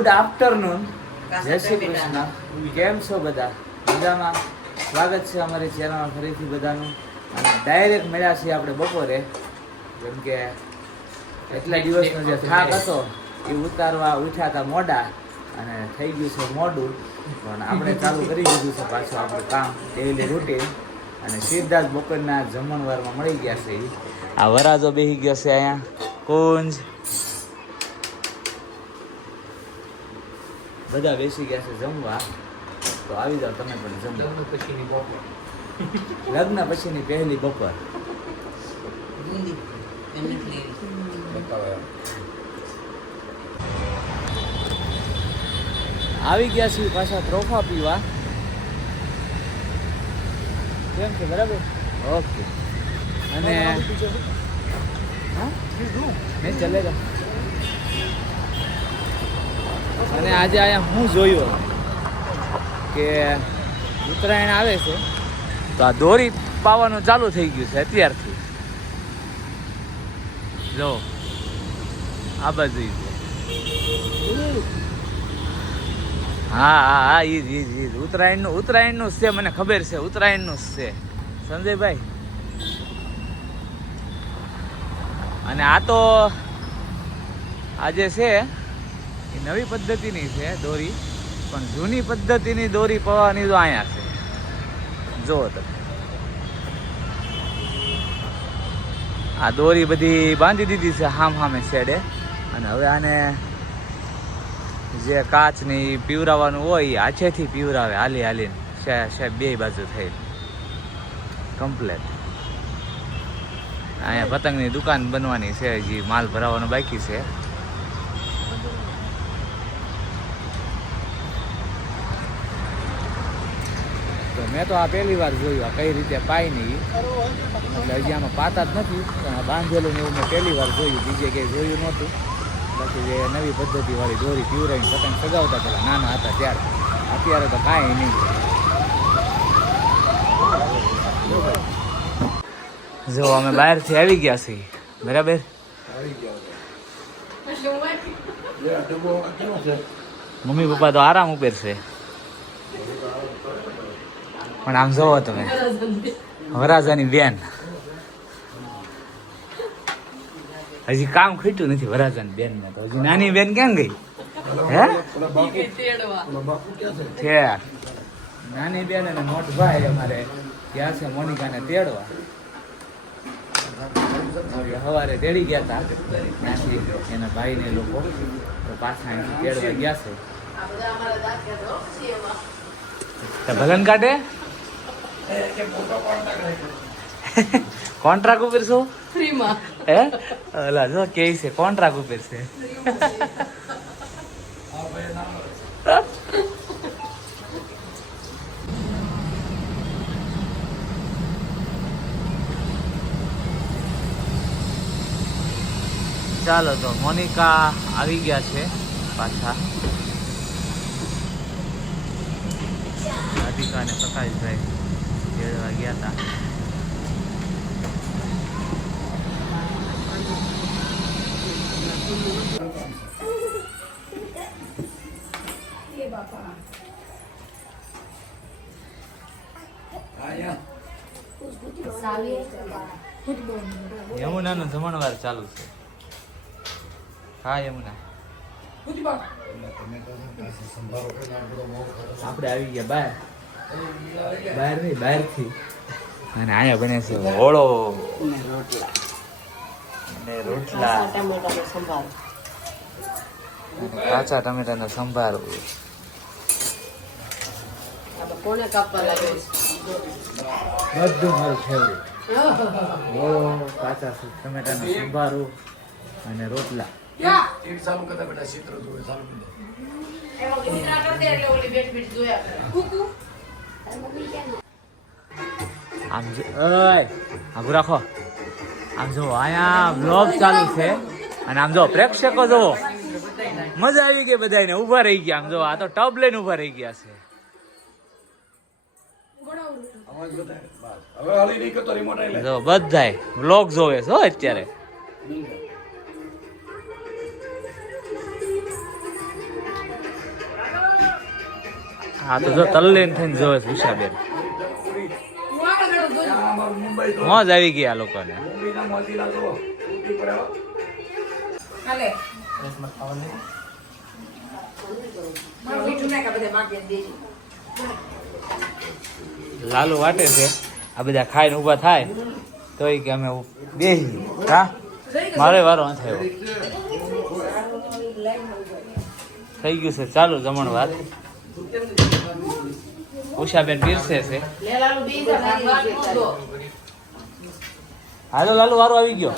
Good afternoon. જય શ્રી કૃષ્ણ. કેમ છો બધા? મજામાં? સ્વાગત છે અમારી ચેનલમાં ફરીથી બધાનું. અને ડાયરેક્ટ મળ્યા છીએ આપણે બપોરે. જેમ કે એટલા દિવસનો જે થાક હતો એ ઉતારવા ઉઠ્યા હતા મોડા અને થઈ ગયું છે મોડું. પણ આપણે ચાલુ કરી દીધું છે પાછું આપણું કામ ડેઈલી રૂટીન અને સીધા જ બપોરના જમણવારમાં મળી ગયા છે આ વરાજો બેસી ગયો છે અહીંયા. કુંજ. બધા બેસી ગયા છે જમવા. તો આવી જાઓ તમે પણ જમવા. લગ્ન પછીની પહેલી બપોર. આવી ગયા છીએ પાછા ત્રોફા પીવા. કેમ છે બરાબર? ઓકે. અને હા? ચલે ચલેગા. અને આજે અહીંયા હું જોયું કે ઉત્તરાયણ આવે છે, તો આ દોરી પાવાનું ચાલુ થઈ ગયું છે અત્યારથી. જો, આ બાજુ. હા હા હા, ઈ જ ઈ જ ઈ જ. ઉત્તરાયણનું ઉત્તરાયણનું જ છે, મને ખબર છે, ઉત્તરાયણનું જ છે. સંજયભાઈ? અને આ તો આજે છે એ નવી પદ્ધતિની છે દોરી, પણ જૂની પદ્ધતિની દોરી પવાની તો અહીંયા છે. જુઓ તમે. આ દોરી બધી બાંધી દીધી છે હામ હામે શેડે. અને હવે આને જે કાચની પીવરાવાનું હોય એ હાથેથી પીવરાવે હાલી હાલીને. શે બે બાજુ થઈ કમ્પ્લેટ. અહીંયા પતંગની દુકાન બનવાની છે, હજી માલ ભરાવાનો બાકી છે. મેં તો આ પહેલી વાર જોયું આ કઈ રીતે પાય નહીં એટલે હજી આમાં પાતા જ નથી, પણ બાંધેલું એવું મેં પહેલી વાર જોયું, બીજે ક્યાંય જોયું નહોતું. બાકી જે નવી પદ્ધતિવાળી દોરી પીવરાઈને પતંગ સગાવતા પેલા નાના હતા ત્યારે. અત્યારે તો કાંઈ નહીં. જો અમે બહારથી આવી ગયા છીએ. બરાબર? મમ્મી પપ્પા તો આરામ ઉપર છે. પણ આમ જોવો તમે. વરાજાની બેન. હજી કામ ખૂટ્યું નથી વરાજાની બેન ને તો. હજી નાની બેન ક્યાં ગઈ? હે? નાની બેન અને મોટ ભાઈ અમારે. ત્યાં છે મોનિકાને તેડવા. સવારે તેડી ગયા હતા નાસી એના ભાઈને ને લોકો. તો પાછા તેડવા ગયા છે. ભલન કાઢે? કોન્ટ્રાક્ટ ઉપર શું ફ્રીમાં હે ઓલા જો કે છે કોન્ટ્રાક્ટ ઉપર છે ચાલો તો મોનિકા આવી ગયા છે પાછા રાધિકા અને પ્રકાશભાઈ તેડવા ગયા હતા યમુનાનો જમણવાર ચાલુ છે. હા યમુના. આપણે આવી ગયા બહાર બહાર નહીં બહારથી અને અહીંયા બને છે ઓળો અને રોટલા. ટમેટાનો સંભાર. અને કાચા ટમેટાનો સંભાર. આ તો કોને કાપવા લાગે બધું મારું ફેવરિટ ઓળો કાચા ટમેટાનો સંભારો અને રોટલા. આમ જો ઓય. આગું રાખો. આમ જો અહીંયા બ્લોગ ચાલુ છે. અને આમ જો પ્રેક્ષકો જો મજા આવી ગઈ બધાને ઊભા રહી ગયા. આમ જો આ તો ટબ લઈને ઊભા રહી ગયા છે. બધાય બ્લોગ જોવે છે હો અત્યારે. હા તો જો તલ્લીન થઈને જોવે છે ઉષાબેન મોજ આવી ગઈ આ લોકોને. લાલુ વાટે છે. આ બધા ખાઈને ઊભા થાય. તો એ કે અમે બેસી હા? મારે વારો ન થયો થઈ ગયું છે. ચાલુ જમણવાર ઉષાબેન પીરસે છે. હાલો લાલુ વારો આવી ગયો.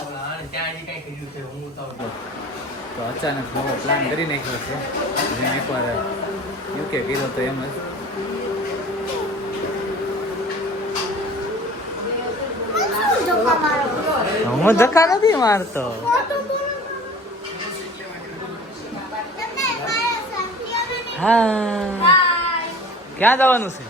તો અચાનક નવો પ્લાન કરી નાખ્યો છે. જેમ એકવાર યુકે કર્યો તો એમ જ. હું ધક્કા નથી મારતો. હા. ક્યાં જવાનું છે?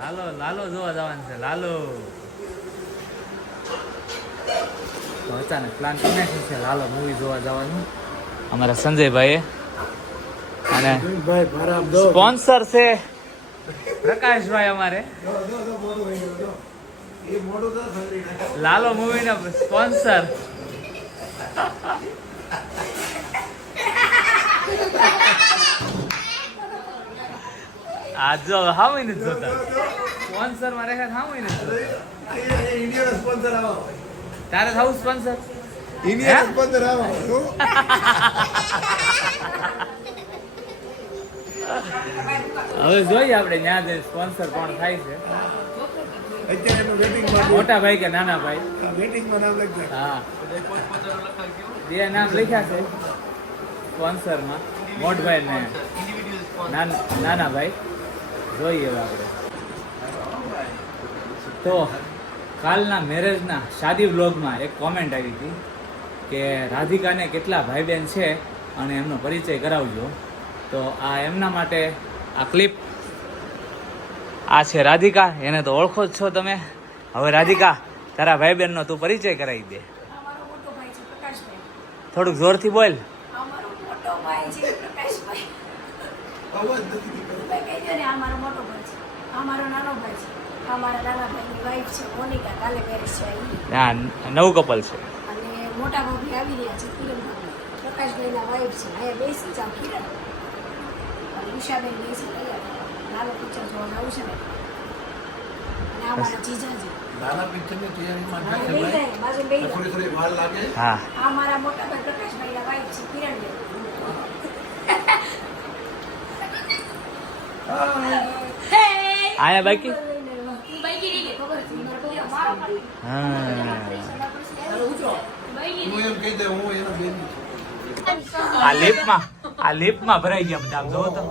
લાલો લાલો જોવા જવાનું છે, લાલો. અચાનક પ્લાન કરી છે? લાલો મૂવી જોવા જવાનું. અમારા સંજયભાઈએ. અને સ્પોન્સર છે પ્રકાશભાઈ અમારે. લાલો મૂવી ના સ્પોન્સર આ જો હાવ નથી જોતા સ્પોન્સરમાં રેખા હાવ સ્પોન્સર આવો તારે થવું સ્પોન્સર હવે જોઈએ આપણે ત્યાં જઈને સ્પોન્સર કોણ થાય છે. મોટા ભાઈ કે નાના ભાઈ? હા બે નામ લખ્યા છે. સ્પોન્સરમાં મોટભાઈ ને નાન- નાના ભાઈ. જોઈએ આપણે. તો કાલના મેરેજના શાદી વ્લોગમાં એક કોમેન્ટ આવી હતી કે રાધિકાને કેટલા ભાઈ બહેન છે અને એમનો પરિચય કરાવજો. તો આ એમના માટે આ ક્લિપ આ છે રાધિકા એને તો ઓળખો જ છો તમે. હવે રાધિકા તારા ભાઈ બહેનનો તું પરિચય કરાવી દે. અમારો મોટો ભાઈ છે પ્રકાશભાઈ થોડુંક જોરથી બોલ. અમારો મોટો ભાઈ છે પ્રકાશભાઈ. ભાઈ કહી ને આ મારો મોટો ભાઈ છે. આ મારો નાનો ભાઈ છે. આ મારા નાના ભાઈની વાઈફ છે મોનિકા કાલે મેરેજ છે ના નવું કપલ છે. અને મોટા ભાભી આવી રહ્યા છે કિરણ ભાભી. પ્રકાશભાઈના વાઈફ છે. અહીંયા બેસી જાવ કિરણ. અને ઉષાબેન બેસી તૈયાર નાનો પિક્ચર જોવા જવું છે ને? અને આ મારા જીજાજી નાના પિક્ચરની અને બેહી જાય થોડી થોડી વાર લાગે. હા. આ મારા મોટા ભાઈ પ્રકાશભાઈના વાઈફ છે કિરણબેન આયા બાકી. આ લિફ્ટમાં આ લિફ્ટમાં ભરાઈ ગયા બધા તો.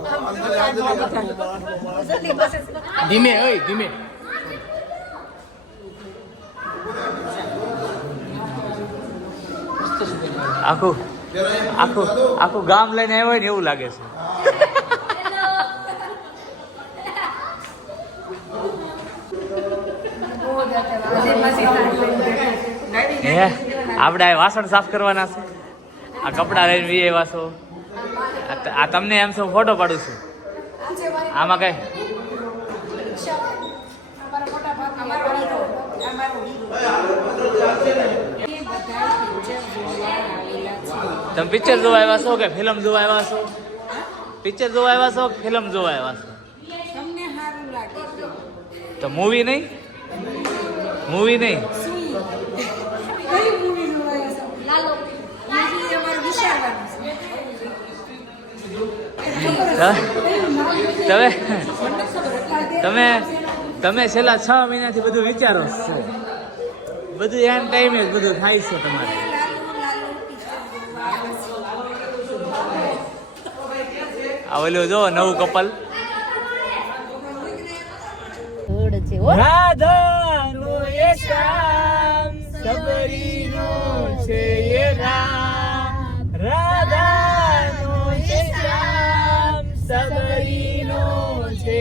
ધીમે ઓય ધીમે. આખું આખું આખું ગામ લઈને આવ્યો હોય ને એવું લાગે છે હે આપણે આ વાસણ સાફ કરવાના છે. આ કપડાં લઈને વી આવ્યા છો આ તમને એમ શું ફોટો પાડું છું? આમાં કઈ? તમે પિક્ચર જોવા આવ્યા છો કે ફિલ્મ જોવા આવ્યા છો? પિક્ચર જોવા આવ્યા છો કે ફિલ્મ જોવા આવ્યા છો? તો મૂવી નહીં? મૂવી નહીં કઈ મૂવી જોવાય છે લાલો ઈ અમારે વિચારવાનું છે તમે? તમે તમે છેલ્લા છ મહિનાથી બધું વિચારો છો. બધું એન ટાઈમે બધું થાય છે તમારે. આ ઓલું જો, નવું કપલ. રાધાનો છે સબરીનો છે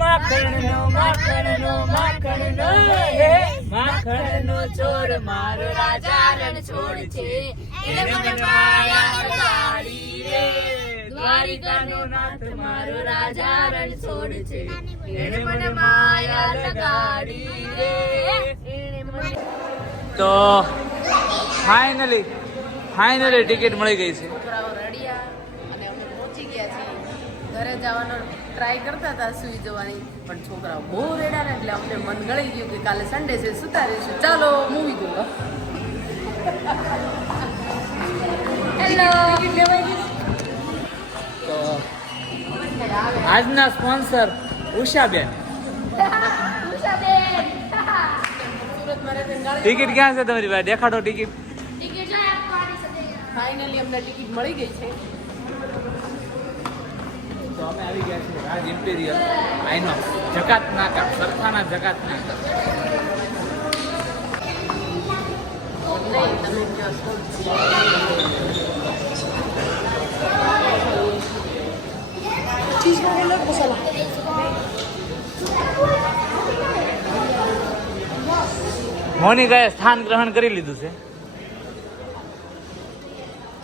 માખણનો માખણનો માખણનો હે. માખણનો ચોર મારો રાજા રણ છોડ છે. એને મને માયા લગાડી રે દ્વારિકાનો નાથ મારો રાજા રણ છોડ છે. એને મને માયા લગાડી રે તો ફાઇનલી ફાઇનલી ટિકિટ મળી ગઈ છે છોકરાઓ રડ્યા અને અમે પહોંચી ગયા છીએ ઘરે જવાનો ટ્રાય કરતા હતા સુઈ જવાની પણ છોકરાઓ બહુ રેડા ને એટલે અમને મન ગળી ગયું કે કાલે સન્ડે છે સુતા રહેશે ચાલો મૂવી જોવા. તો આજના સ્પોન્સર ઉષાબેન. સુરતમાં ટિકિટ ક્યાં છે તમારી પાસે? દેખાડો ટિકિટ ફાઇનલી અમને ટિકિટ મળી ગઈ છે. તો અમે આવી ગયા છીએ રાજ ઇમ્પિરિયલ આઈનોક્સ જકાત નાકા, સરખાના જકાત નાકા. મોનિકાએ સ્થાન ગ્રહણ કરી લીધું છે.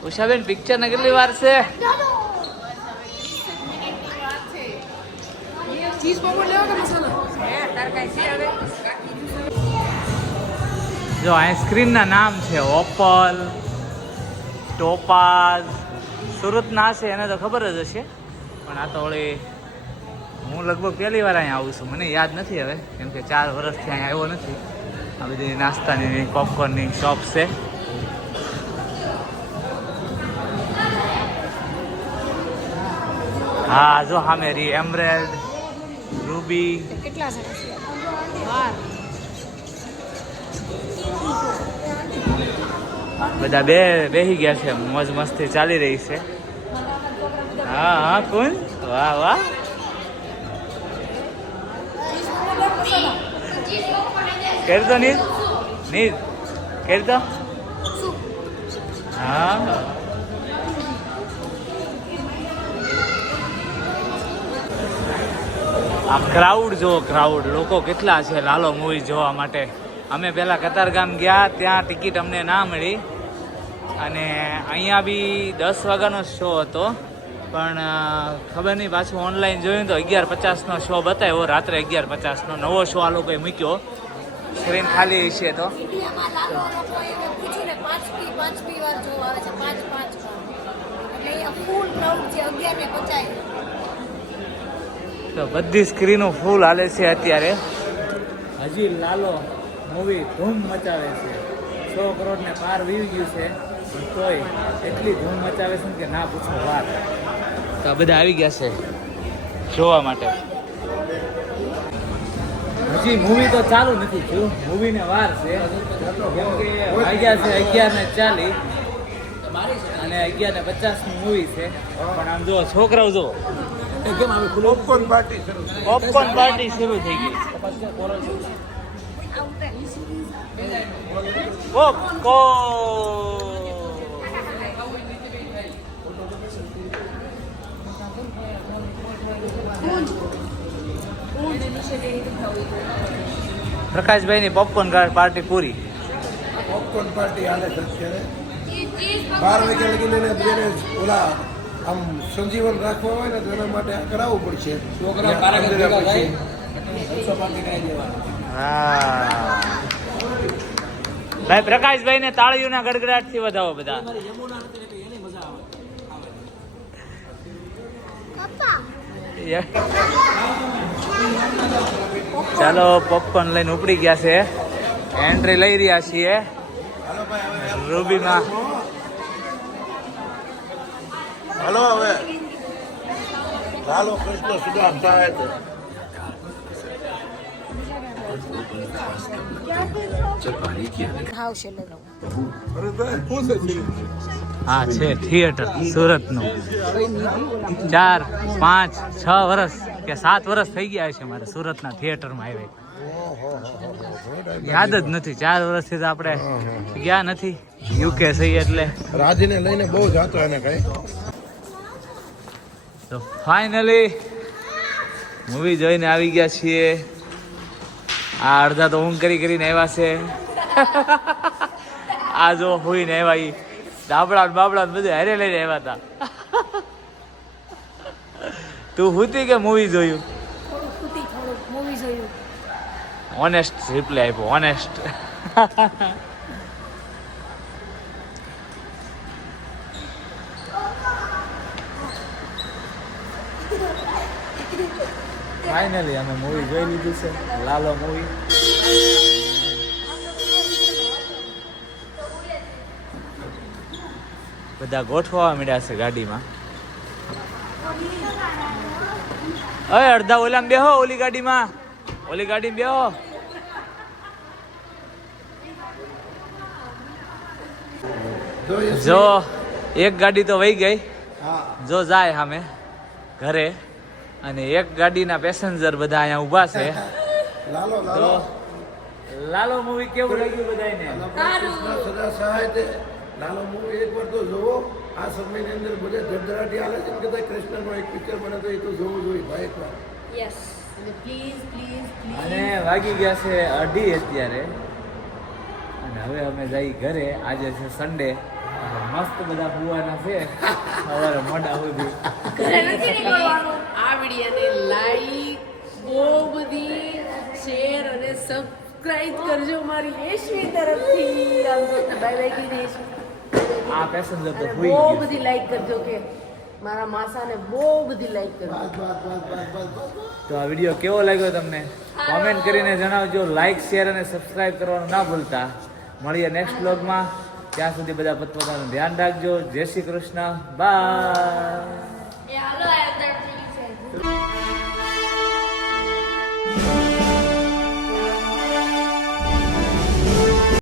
ઉષાબેન પિક્ચર ને કેટલી વાર છે? ચીઝ બર્ગર લેવો કે મસાલા? જો આઈસ્ક્રીમ ના નામ છે ઓપલ, ટોપાઝ. સુરતના છે, એને તો ખબર જ હશે. પણ આ તો વળી હું લગભગ પહેલી વાર અહીંયા આવું છું. મને યાદ નથી હવે, કેમ કે ચાર વર્ષથી અહીંયા આવ્યો નથી. આ બધી નાસ્તાની પોપકોર્નની શોપ છે. હા, જો હા મેરી એમરેલ્ડ. રૂબી. કેટલા સરસ બધા બે બેહી ગયા છે. મોજ મસ્તી ચાલી રહી છે. હા હા કોણ વાહ વાહ. કરી દો નીર નીર કરી દો હા. આ ક્રાઉડ જો ક્રાઉડ લોકો કેટલા છે લાલો મૂવી જોવા માટે. અમે પહેલાં કતારગામ ગયા, ત્યાં ટિકિટ અમને ના મળી. અને અહીંયા બી દસ વાગ્યાનો શો હતો. પણ ખબર નહીં, પાછું ઓનલાઈન જોયું તો અગિયાર પચાસનો શો બતાવ્યો. રાત્રે અગિયાર પચાસનો નવો શો આ લોકોએ મૂક્યો. સ્ક્રીન ખાલી છે તો. પાંચ પાંચ તો બધી સ્ક્રીનો ફૂલ હાલે છે અત્યારે. હજી લાલો મૂવી ધૂમ મચાવે છે. સો કરોડ ને પાર વી ગયું છે. તોય એટલી ધૂમ મચાવે છે કે ના પૂછો વાત. તો બધા આવી ગયા છે. જોવા માટે. હજી મૂવી તો ચાલુ નથી થયું. મૂવી ને વાર છે. અગિયાર છે અગિયાર ને ચાલી અને અગિયાર ને પચાસની મૂવી છે. પણ આમ જો છોકરાઓ જો. પોપકોર્ન પાર્ટી પોપકોર્ન પાર્ટી શરૂ થઈ ગઈ. પોપકોર્ન પ્રકાશભાઈ ની પોપકોર્ન પાર્ટી પૂરી. પોપકોર્ન પાર્ટી હાલે છે અત્યારે. બાર વાગ્યા લગીને ઓલા આમ સંજીવન રાખવા હોય ને તો એના માટે આ કરાવવું પડશે. હા. ભાઈ પ્રકાશભાઈ ને તાળીઓના ગડગડાટથી વધાવો બધા. ચાલો પોપકોર્ન લઈને ઉપડી ગયા છે. એન્ટ્રી લઈ રહ્યા છીએ. રૂબીમાં હાલો હવે. હાલો કૃષ્ણ સુધા લઉં. હા છે થિયેટર સુરતનું. ચાર પાંચ છ વર્ષ કે સાત વર્ષ થઈ ગયા છે મારે સુરતના થિયેટરમાં આવે યાદ જ નથી ચાર વર્ષથી આપણે ગયા નથી. યુકે છે એટલે. રાજીને લઈને બહુ જાતો એને કઈ. તો ફાઇનલી મૂવી જોઈને આવી ગયા છીએ. આ અડધા તો ઊંઘ કરી કરીને આવ્યા છે. આ જો હોઈને આવ્યા ઈ દાબડા બાબડા બધું હારે લઈને આવ્યા હતા તું હુતી કે મૂવી જોયું? ઓનેસ્ટ રિપ્લાય આપ્યો ઓનેસ્ટ ફાઇનલી અમે મૂવી જોઈ લીધું છે. લાલો મૂવી બધા ગોઠવા મળ્યા છે ગાડીમાં. અરે અડધા ઓલામાં બેહો ઓલી ગાડીમાં. ઓલી ગાડી બેહો. જો એક ગાડી તો વહી ગઈ. જો જાય સામે ઘરે. અને એક ગાડીના પેસેન્જર બધા અહીંયા ઊભા છે. લાલો તો લાલો લાલો મૂવી કેવું લાગ્યું બધાને સહાય છે. લાલો મૂવી એક વાર તો જોવો. આ સમયની અંદર બધા ધડધડાટી આવે છે કે કદાચ કૃષ્ણનો એક પિક્ચર બને તો એ તો જોવું જોઈએ ભાઈ એકવાર યસ અને પ્લીઝ પ્લીઝ અને વાગી ગયા છે અઢી અત્યારે. અને હવે અમે જઈ ઘરે. આજે છે સન્ડે મસ્ત બધા ભૂવાના છે. સવારે મોડા સુધી. આ વિડીયોને લાઈક બહુ બધી શેર અને સબસ્ક્રાઇબ કરજો મારી યશવી તરફથી. બાય બાય કહી દઈશ આ પેસેન્જર તો બહુ બધી લાઈક કરજો કે મારા માસાને બહુ બધી લાઈક કરજો. તો આ વીડિયો કેવો લાગ્યો તમને? કોમેન્ટ કરીને જણાવજો. લાઈક શેર અને સબસ્ક્રાઇબ કરવાનું ના ભૂલતા. મળીએ નેક્સ્ટ બ્લોગમાં ત્યાં સુધી બધા પોતપોતાનું ધ્યાન રાખજો. જય શ્રી કૃષ્ણ. બાય